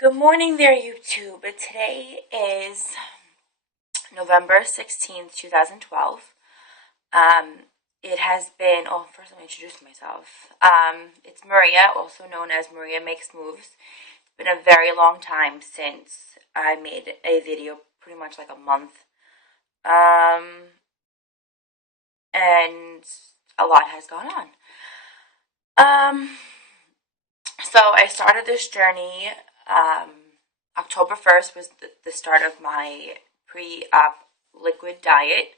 Good morning there, YouTube. Today is November 16th, 2012. It has been, first let me introduce myself. It's Maria, also known as Maria Makes Moves. It's been a very long time since I made a video, pretty much like a month. And a lot has gone on. So I started this journey. October 1st was the start of my pre-op liquid diet,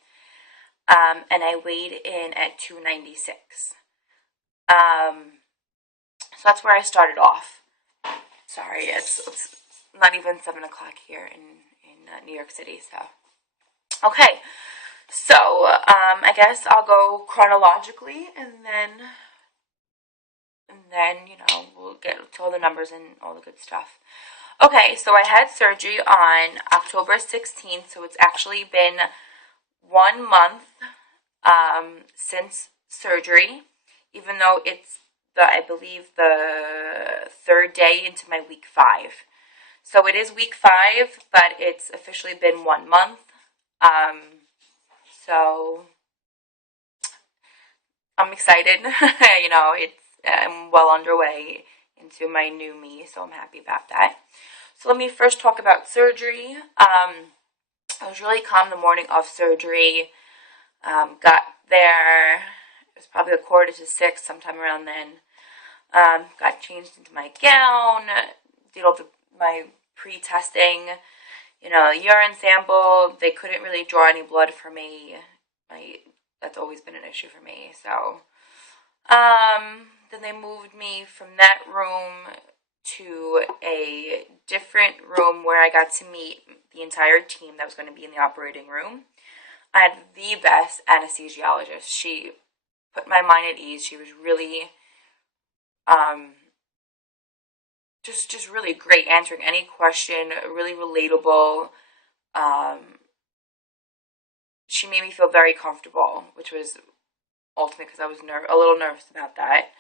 and I weighed in at 296. So that's where I started off. Sorry, it's not even 7 o'clock here in New York City, so. Okay, so I guess I'll go chronologically, and then we'll get to all the numbers and all the good stuff. Okay, so I had surgery on October 16th, so it's actually been 1 month since surgery, even though it's I believe the third day into my week 5. So it is week 5, but it's officially been 1 month. So I'm excited. I'm well underway into my new me, so I'm happy about that. So let me first talk about surgery. I was really calm the morning of surgery. Got there, it was probably 5:45, sometime around then. Got changed into my gown, did all my pre-testing, urine sample. They couldn't really draw any blood for me. That's always been an issue for me, so. Then they moved me from that room to a different room where I got to meet the entire team that was going to be in the operating room. I had the best anesthesiologist. She put my mind at ease. She was really, just really great, answering any question, really relatable. She made me feel very comfortable, which was ultimately because I was a little nervous about that.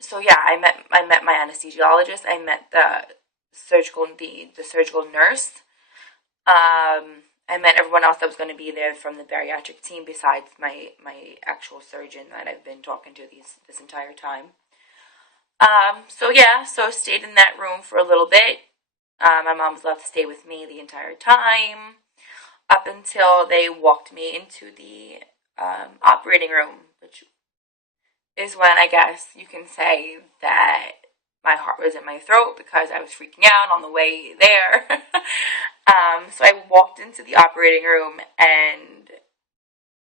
So yeah, I met my anesthesiologist. I met the surgical nurse. I met everyone else that was going to be there from the bariatric team besides my actual surgeon that I've been talking to this entire time. So I stayed in that room for a little bit. My mom was allowed to stay with me the entire time up until they walked me into the operating room, which is when I guess you can say that my heart was in my throat because I was freaking out on the way there. So I walked into the operating room, and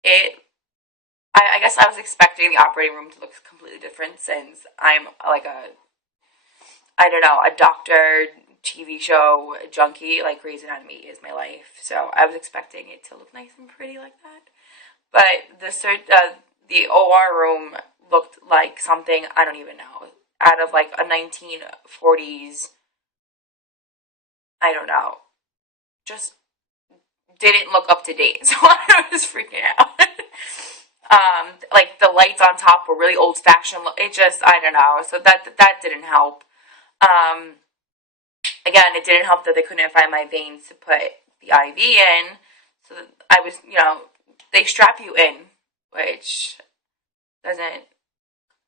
I guess I was expecting the operating room to look completely different since I'm like a doctor, TV show junkie. Like Grey's Anatomy is my life, so I was expecting it to look nice and pretty like that. But the OR room looked like something, I don't even know, out of like a 1940s, I don't know, just didn't look up to date, so I was freaking out. Like the lights on top were really old fashioned. It just, I don't know, so that didn't help. Again, it didn't help that they couldn't find my veins to put the IV in, so I was, they strap you in, which doesn't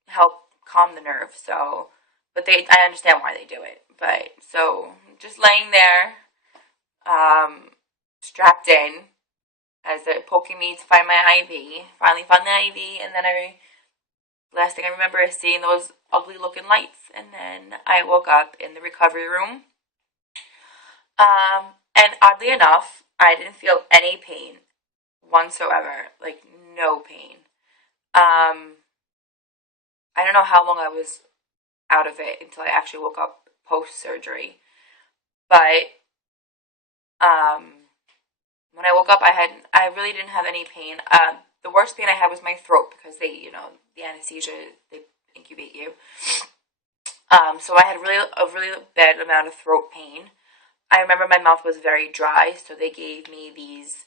help calm the nerve, so, but I understand why they do it, but, so, just laying there, strapped in, as they're poking me to find my IV, finally found the IV, and then last thing I remember is seeing those ugly looking lights, and then I woke up in the recovery room, and oddly enough, I didn't feel any pain whatsoever, like, no pain. I don't know how long I was out of it until I actually woke up post-surgery. But when I woke up, I really didn't have any pain. The worst pain I had was my throat because the anesthesia, they incubate you. So I had a really bad amount of throat pain. I remember my mouth was very dry, so they gave me these.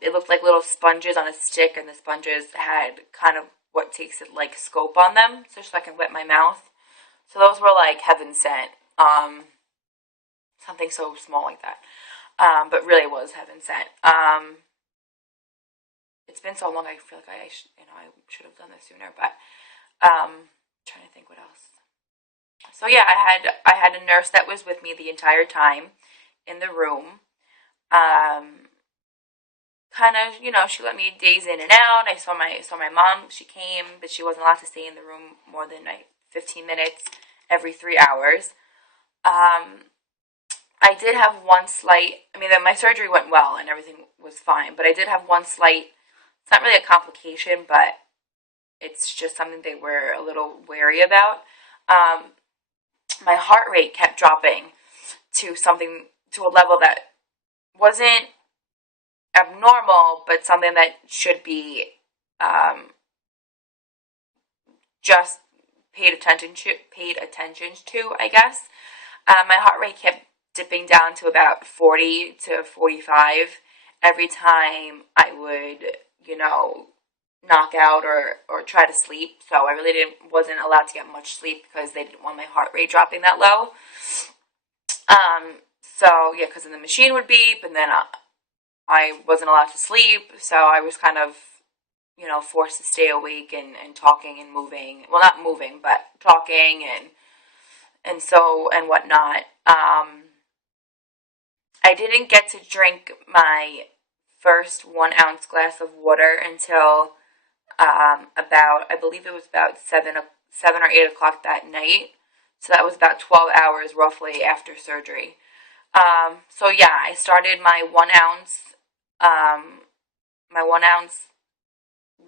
It looked like little sponges on a stick, and the sponges had kind of what takes it like scope on them, so I can wet my mouth. So those were like heaven sent. Something so small like that. But really was heaven sent. It's been so long. I feel like I should have done this sooner. But trying to think what else. So yeah, I had a nurse that was with me the entire time in the room. Kind of, she let me daze in and out. I saw my mom. She came, but she wasn't allowed to stay in the room more than 15 minutes every 3 hours. I did have one slight. I mean, my surgery went well and everything was fine, but I did have one slight. It's not really a complication, but it's just something they were a little wary about. My heart rate kept dropping to a level that wasn't abnormal, but something that should be just paid attention to, I guess. My heart rate kept dipping down to about 40 to 45 every time I would, knock out or try to sleep. So I really wasn't allowed to get much sleep because they didn't want my heart rate dropping that low. So yeah, because then the machine would beep, and then I wasn't allowed to sleep. So I was kind of, forced to stay awake and talking and moving. Well, not moving, but talking and whatnot. I didn't get to drink my first 1 ounce glass of water until about, I believe it was about 7 or 8 o'clock that night. So that was about 12 hours roughly after surgery. So yeah, I started my 1 ounce,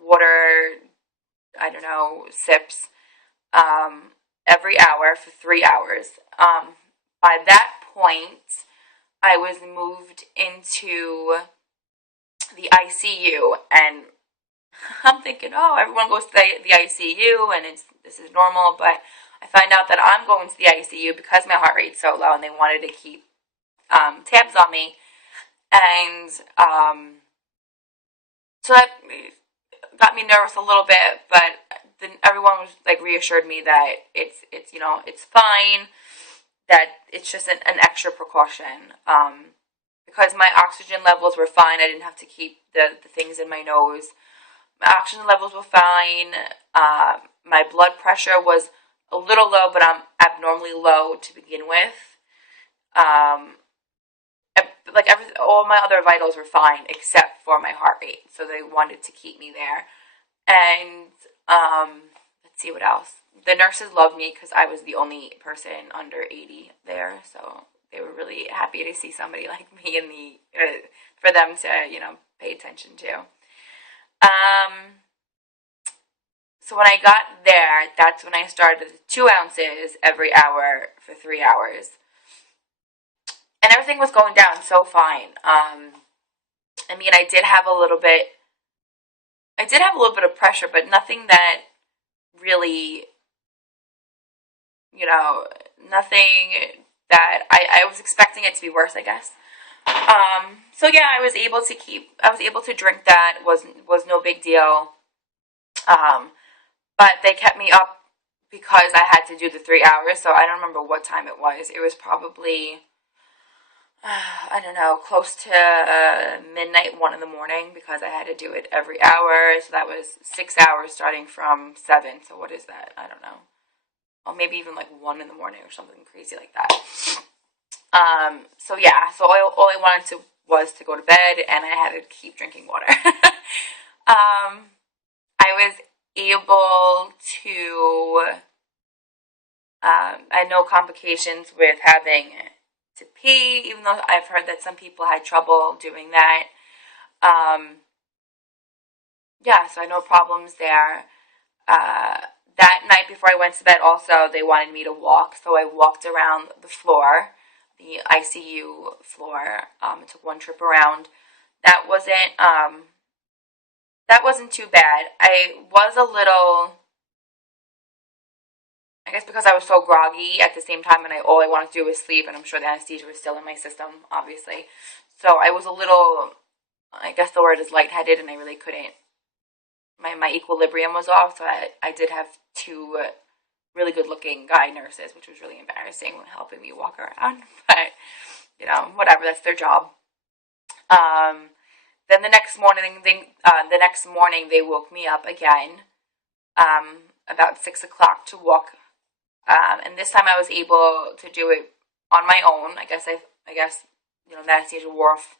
water, sips, every hour for 3 hours. By that point, I was moved into the ICU, and I'm thinking, oh, everyone goes to the ICU, and this is normal, but I find out that I'm going to the ICU because my heart rate's so low, and they wanted to keep tabs on me, and so that got me nervous a little bit, but then everyone was reassured me that it's fine, that it's just an extra precaution. Because my oxygen levels were fine, I didn't have to keep the things in my nose. My oxygen levels were fine. My blood pressure was a little low, but I'm abnormally low to begin with. All my other vitals were fine except for my heart rate, so they wanted to keep me there. And let's see what else. The nurses loved me because I was the only person under 80 there, so they were really happy to see somebody like me for them to pay attention to. So when I got there, that's when I started 2 ounces every hour for 3 hours. And everything was going down so fine. I did have a little bit of pressure, but nothing that really, nothing that I was expecting it to be worse, I guess. So yeah, I was able to drink that. Was no big deal. But they kept me up because I had to do the 3 hours, so I don't remember what time it was. It was probably, close to midnight, 1 in the morning, because I had to do it every hour. So that was 6 hours starting from 7. So what is that? I don't know. Or maybe even 1 in the morning or something crazy like that. So yeah, so all I wanted was to go to bed, and I had to keep drinking water. I was able to, I had no complications with having to pee, even though I've heard that some people had trouble doing that. Yeah, so I had no problems there. That night before I went to bed also, they wanted me to walk, so I walked around the floor, the ICU floor. Took one trip around. That wasn't too bad. I was a little, I guess because I was so groggy at the same time, and all I wanted to do was sleep, and I'm sure the anesthesia was still in my system, obviously. So I was a little, I guess the word is lightheaded, and I really couldn't, my equilibrium was off, so I did have to really good looking guy nurses, which was really embarrassing when helping me walk around. But, you know, whatever, that's their job. Then the next morning, they woke me up again, about 6 o'clock to walk. And this time I was able to do it on my own. I guess, you know, that anesthesia wore off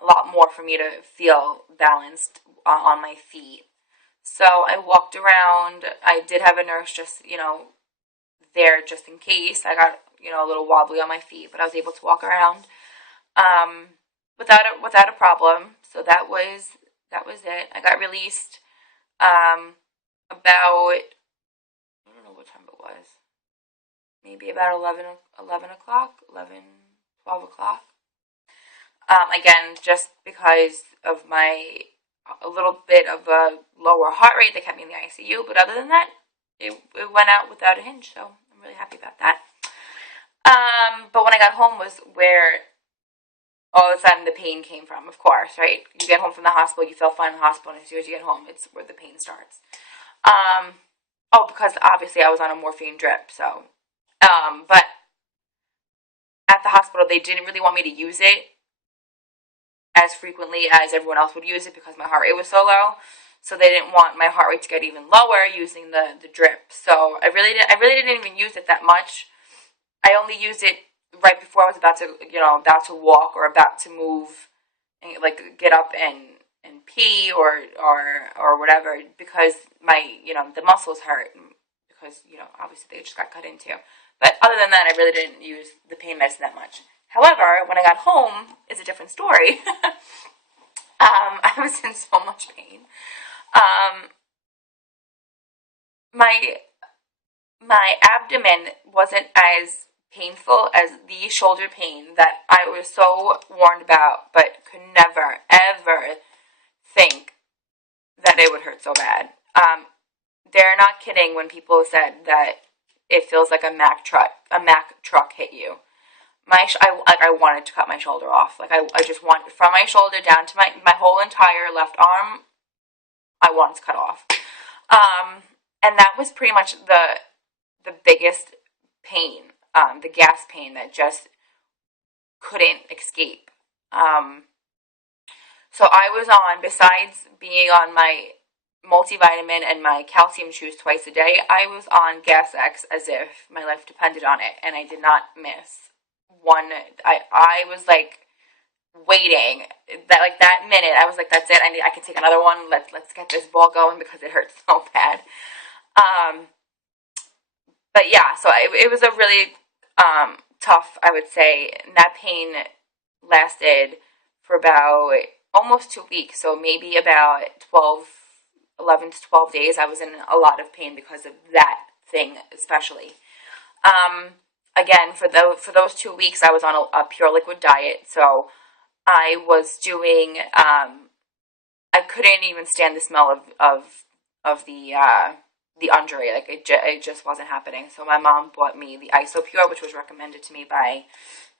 a lot more for me to feel balanced on my feet. So I walked around. I did have a nurse just, you know, there just in case. I got, you know, a little wobbly on my feet, but I was able to walk around without a problem. So that was it. I got released about, I don't know what time it was. Maybe about 11 o'clock, 12 o'clock. Again, just because of a little bit of a lower heart rate, they kept me in the ICU. But other than that, it went out without a hinge. So I'm really happy about that. But when I got home was where all of a sudden the pain came from, of course, right? You get home from the hospital, you feel fine in the hospital, and as soon as you get home, it's where the pain starts. Because obviously I was on a morphine drip, so. But at the hospital, they didn't really want me to use it as frequently as everyone else would use it because my heart rate was so low. So they didn't want my heart rate to get even lower using the drip. So I really didn't even use it that much. I only used it right before I was about to walk or about to move, and like get up and pee or whatever, because my, you know, the muscles hurt because, you know, obviously they just got cut into. But other than that, I really didn't use the pain medicine that much. However, when I got home, it's a different story. I was in so much pain. My abdomen wasn't as painful as the shoulder pain that I was so warned about, but could never, ever think that it would hurt so bad. They're not kidding when people said that it feels like a Mack truck hit you. I wanted to cut my shoulder off. Like I just wanted, from my shoulder down to my whole entire left arm, I wanted to cut off. And that was pretty much the biggest pain, the gas pain that just couldn't escape. So I was on, besides being on my multivitamin and my calcium chews twice a day, I was on Gas X as if my life depended on it, and I did not miss one. I was like waiting that minute. I was like, that's it. I can take another one. Let's get this ball going because it hurts so bad. But yeah, so it was a really tough, I would say. And that pain lasted for about almost 2 weeks. So maybe about 11 to 12 days, I was in a lot of pain because of that thing, especially. Again, for those 2 weeks, I was on a pure liquid diet. So I was doing. I couldn't even stand the smell of the underage. Like it just wasn't happening. So my mom bought me the IsoPure, which was recommended to me by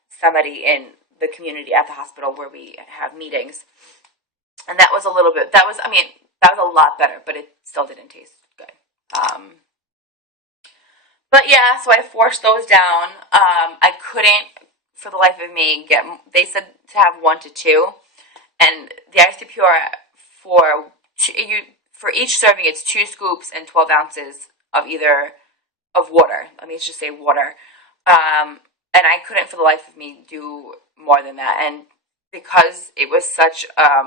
somebody in the community at the hospital where we have meetings. And that was a little bit. That was a lot better, but it still didn't taste good. But yeah, so I forced those down. I couldn't, for the life of me, they said to have 1 to 2, and the IsoPure for each serving, it's 2 scoops and 12 ounces of water. Let me just say water. And I couldn't, for the life of me, do more than that. And because it was such a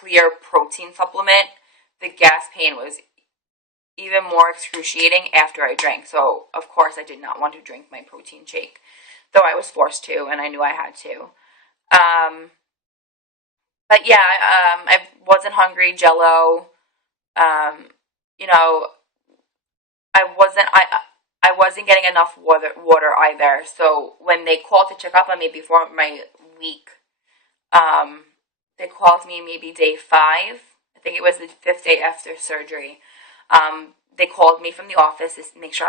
clear protein supplement, the gas pain was even more excruciating after I drank. So, of course, I did not want to drink my protein shake, though I was forced to, and I knew I had to. But yeah, I wasn't hungry. Jello. You know, I wasn't getting enough water either. So when they called to check up on me before my week, they called me maybe day 5. I think it was the 5th day after surgery. They called me from the office to make sure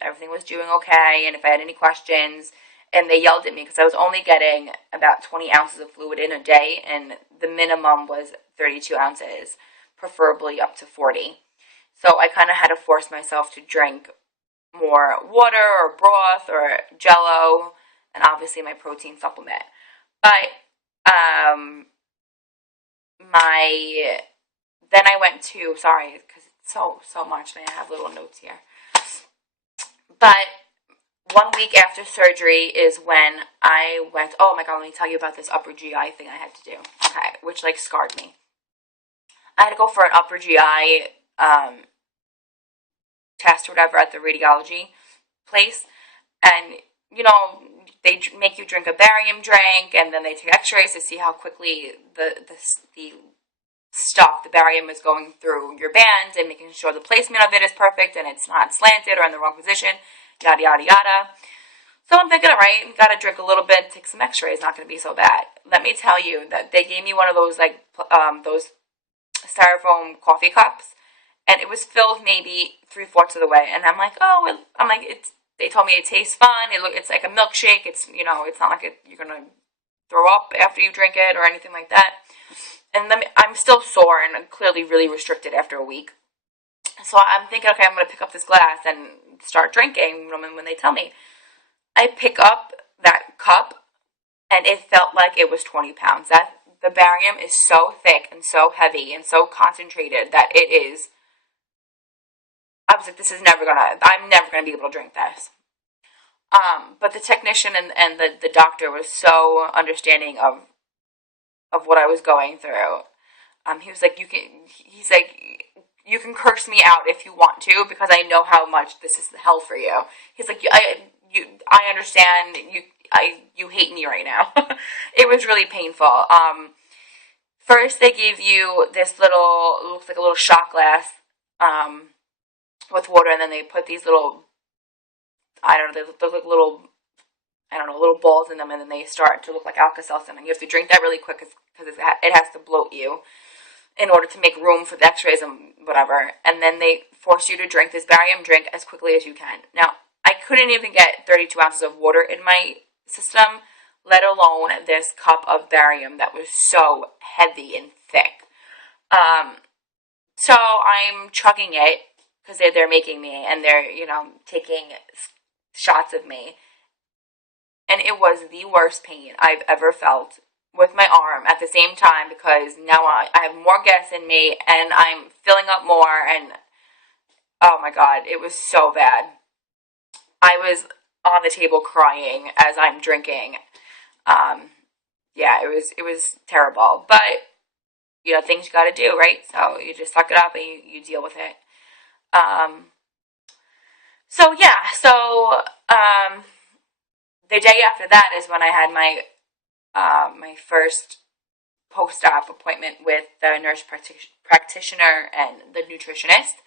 everything was doing okay, and if I had any questions. And they yelled at me because I was only getting about 20 ounces of fluid in a day, and the minimum was 32 ounces, preferably up to 40. So I kind of had to force myself to drink more water or broth or jello, and obviously my protein supplement. But my then I went to, sorry, because it's so much, and I have little notes here. But 1 week after surgery is when I went, oh my god, let me tell you about this upper GI thing I had to do. Okay, which like scarred me. I had to go for an upper GI test or whatever at the radiology place, and you know, they make you drink a barium drink, and then they take x-rays to see how quickly the stuff, the barium, is going through your band and making sure the placement of it is perfect and it's not slanted or in the wrong position, yada yada yada. So I'm thinking, all right, gotta drink a little bit, take some x-rays, not gonna be so bad. Let me tell you that they gave me one of those like those styrofoam coffee cups, and it was filled maybe 3/4 of the way, and I'm like, oh, I'm like, it's. They told me it tastes fun. It's like a milkshake. It's, you know, it's not like you're gonna throw up after you drink it or anything like that. And then I'm still sore and clearly really restricted after a week. So I'm thinking, okay, I'm gonna pick up this glass and start drinking when they tell me. I pick up that cup, and it felt like it was 20 pounds. That the barium is so thick and so heavy and so concentrated that it is. I was like, I'm never gonna be able to drink this. But the technician and the doctor was so understanding of what I was going through. He was like, you can curse me out if you want to, because I know how much this is hell for you. He's like, I understand, you hate me right now. It was really painful. First they gave you this little, it looks like a little shot glass, with water, and then they put these little, I don't know, they look like little, I don't know, little balls in them, and then they start to look like Alka-Seltzer, and you have to drink that really quick because it has to bloat you in order to make room for the x-rays and whatever, and then they force you to drink this barium drink as quickly as you can. Now, I couldn't even get 32 ounces of water in my system, let alone this cup of barium that was so heavy and thick. So I'm chugging it, because they're making me, and they're, you know, taking shots of me. And it was the worst pain I've ever felt with my arm at the same time, because now I have more gas in me, and I'm filling up more, and oh my god, it was so bad. I was on the table crying as I'm drinking. Yeah, it was terrible. But, you know, things you gotta do, right? So you just suck it up and you deal with it. The day after that is when I had my my first post-op appointment with the nurse practitioner and the nutritionist.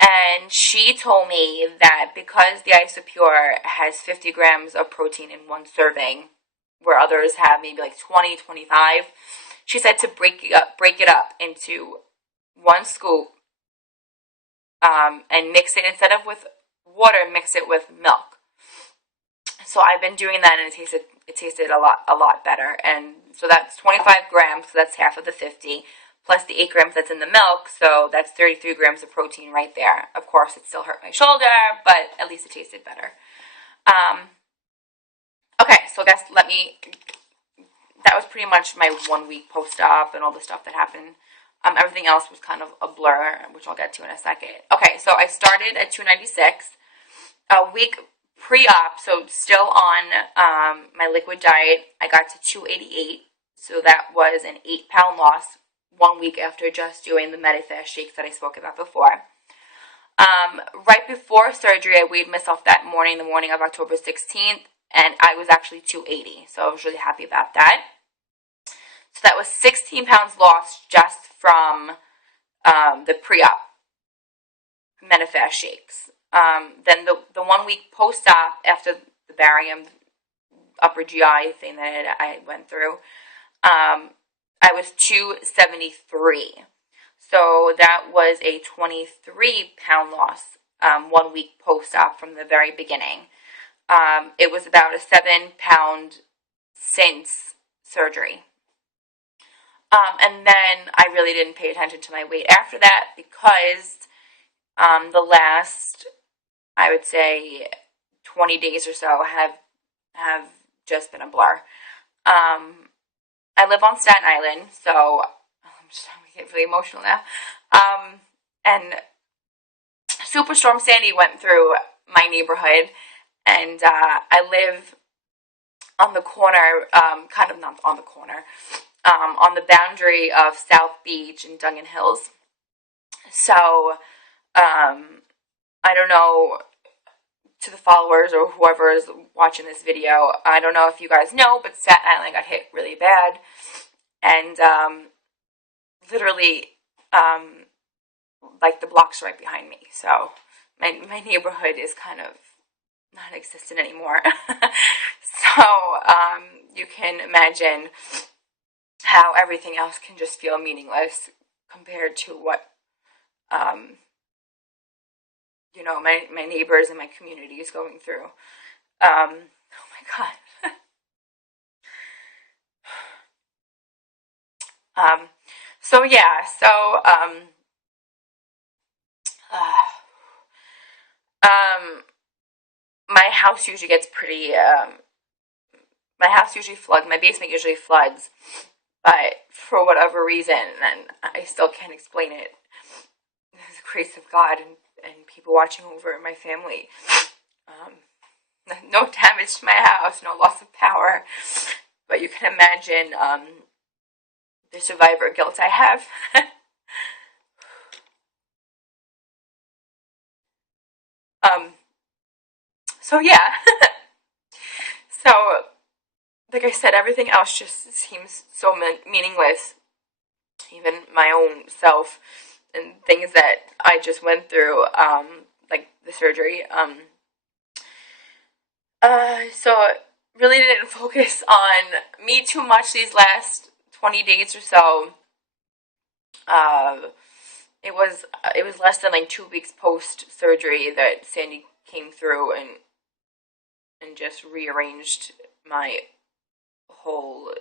And she told me that because the Isopure has 50 grams of protein in one serving, where others have maybe like 20, 25, she said to break it up into one scoop, and mix it, instead of with water, mix it with milk. So I've been doing that, and it tasted a lot better. And so that's 25 grams, so that's half of the 50, plus the 8 grams that's in the milk, so that's 33 grams of protein right there. Of course, it still hurt my shoulder, but at least it tasted better. Okay, so that was pretty much my 1 week post-op and all the stuff that happened. Everything else was kind of a blur, which I'll get to in a second. Okay, so I started at 296. A week pre-op, so still on my liquid diet, I got to 288. So that was an 8-pound loss 1 week after just doing the Medifast shakes that I spoke about before. Right before surgery, I weighed myself that morning, the morning of October 16th, and I was actually 280. So I was really happy about that. So that was 16 pounds lost just from the pre-op Medifast shakes. Then the 1 week post-op after the barium upper GI thing that I went through, I was 273. So that was a 23-pound loss 1 week post-op from the very beginning. It was about a 7-pound since surgery. And then I really didn't pay attention to my weight after that, because The last, I would say, 20 days or so have just been a blur. I live on Staten Island, so I'm just starting to get really emotional now. And Superstorm Sandy went through my neighborhood, and I live on the corner, kind of not on the corner, on the boundary of South Beach and Dungan Hills. So, I don't know, to the followers or whoever is watching this video, I don't know if you guys know, but Staten Island got hit really bad, and literally, like the block's right behind me. So my neighborhood is kind of non-existent anymore. So you can imagine how everything else can just feel meaningless compared to what you know, my neighbors and my community is going through. Oh my God. So yeah, so my house usually gets pretty. My house usually floods. My basement usually floods, but for whatever reason, and I still can't explain it. There's the grace of God and people watching over my family. No damage to my house, no loss of power, but you can imagine the survivor guilt I have. So yeah. So, like I said, everything else just seems so meaningless. Even my own self and things that I just went through, like the surgery. So really didn't focus on me too much these last 20 days or so. It was less than like 2 weeks post surgery that Sandy came through and just rearranged my whole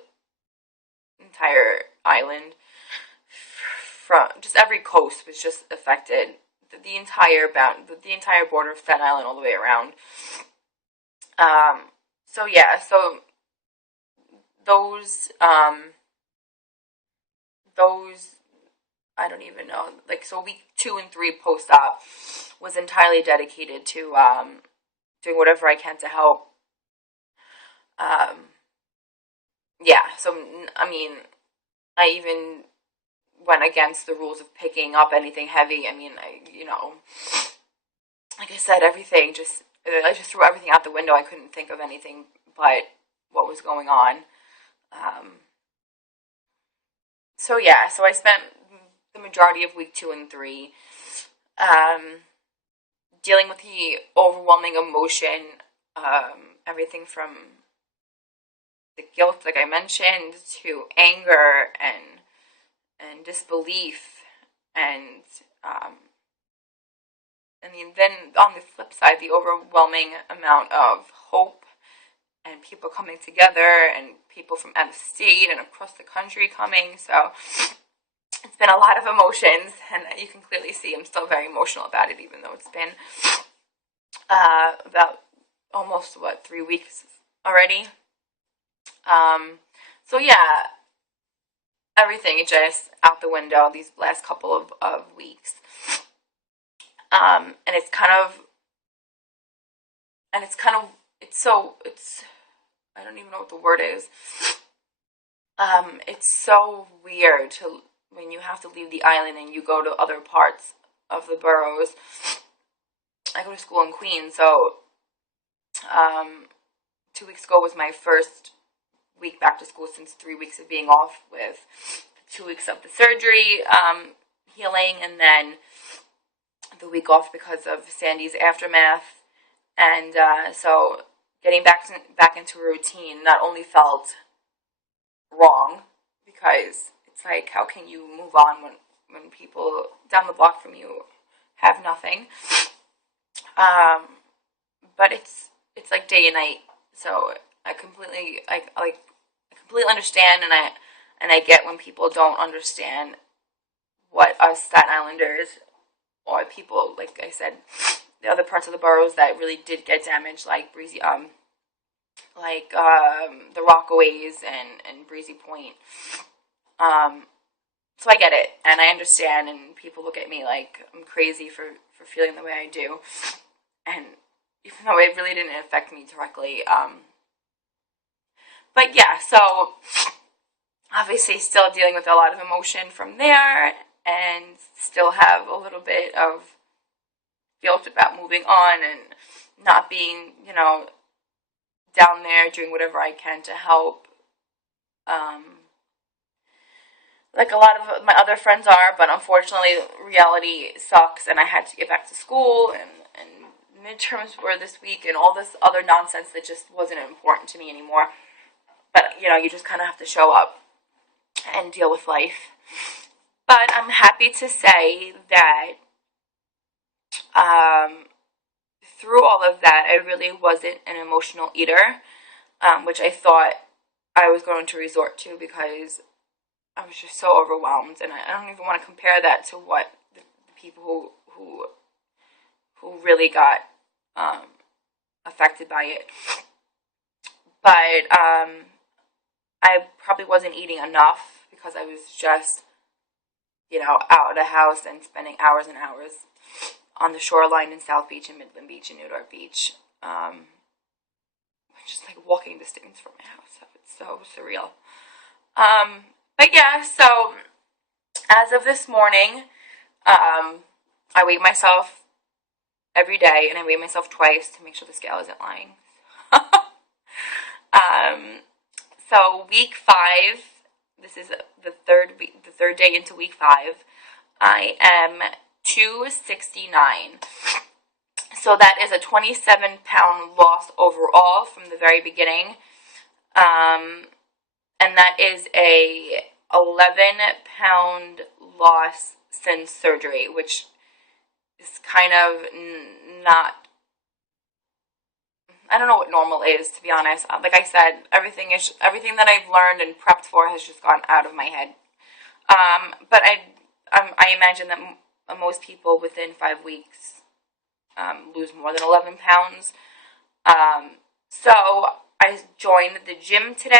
entire island. From just every coast was just affected. The entire border of Staten Island all the way around. So yeah, so those I don't even know. Like, so week 2 and 3 post-op was entirely dedicated to doing whatever I can to help. Yeah, so I mean, I even went against the rules of picking up anything heavy. I mean, you know, like I said, I just threw everything out the window. I couldn't think of anything but what was going on. So yeah, so I spent the majority of week 2 and 3 dealing with the overwhelming emotion, everything from the guilt, like I mentioned, to anger and disbelief, and then on the flip side, the overwhelming amount of hope and people coming together and people from out of state and across the country coming. So it's been a lot of emotions, and you can clearly see I'm still very emotional about it, even though it's been about almost 3 weeks already. So yeah, everything just out the window these last couple of weeks. And it's I don't even know what the word is. It's so weird when you have to leave the island and you go to other parts of the boroughs. I go to school in Queens, so 2 weeks ago was my first week back to school since 3 weeks of being off, with 2 weeks of the surgery, healing, and then the week off because of Sandy's aftermath. And so getting back into a routine not only felt wrong, because it's like, how can you move on when people down the block from you have nothing? But it's like day and night. So I completely understand, and I get when people don't understand what us Staten Islanders or people, like I said, the other parts of the boroughs that really did get damaged, like Breezy, the Rockaways and Breezy Point. So I get it, and I understand, and people look at me like I'm crazy for feeling the way I do, and even though it really didn't affect me directly, but yeah, so obviously still dealing with a lot of emotion from there, and still have a little bit of guilt about moving on and not being, down there doing whatever I can to help. Like a lot of my other friends are, but unfortunately reality sucks, and I had to get back to school, and midterms were this week, and all this other nonsense that just wasn't important to me anymore. But, you just kind of have to show up and deal with life. But I'm happy to say that through all of that, I really wasn't an emotional eater, which I thought I was going to resort to because I was just so overwhelmed, and I don't even want to compare that to what the people who really got affected by it. But I probably wasn't eating enough because I was just, out of the house and spending hours and hours on the shoreline in South Beach and Midland Beach and Newport Beach. Just like walking distance from my house. So it's so surreal. But yeah, so as of this morning, I weigh myself every day, and I weigh myself twice to make sure the scale isn't lying. So week 5, this is the third day into week 5. I am 269. So that is a 27-pound loss overall from the very beginning. And that is a 11-pound loss since surgery, which is kind of not, I don't know what normal is, to be honest. Like I said, everything that I've learned and prepped for has just gone out of my head. But I imagine that most people within 5 weeks lose more than 11 pounds. So I joined the gym today.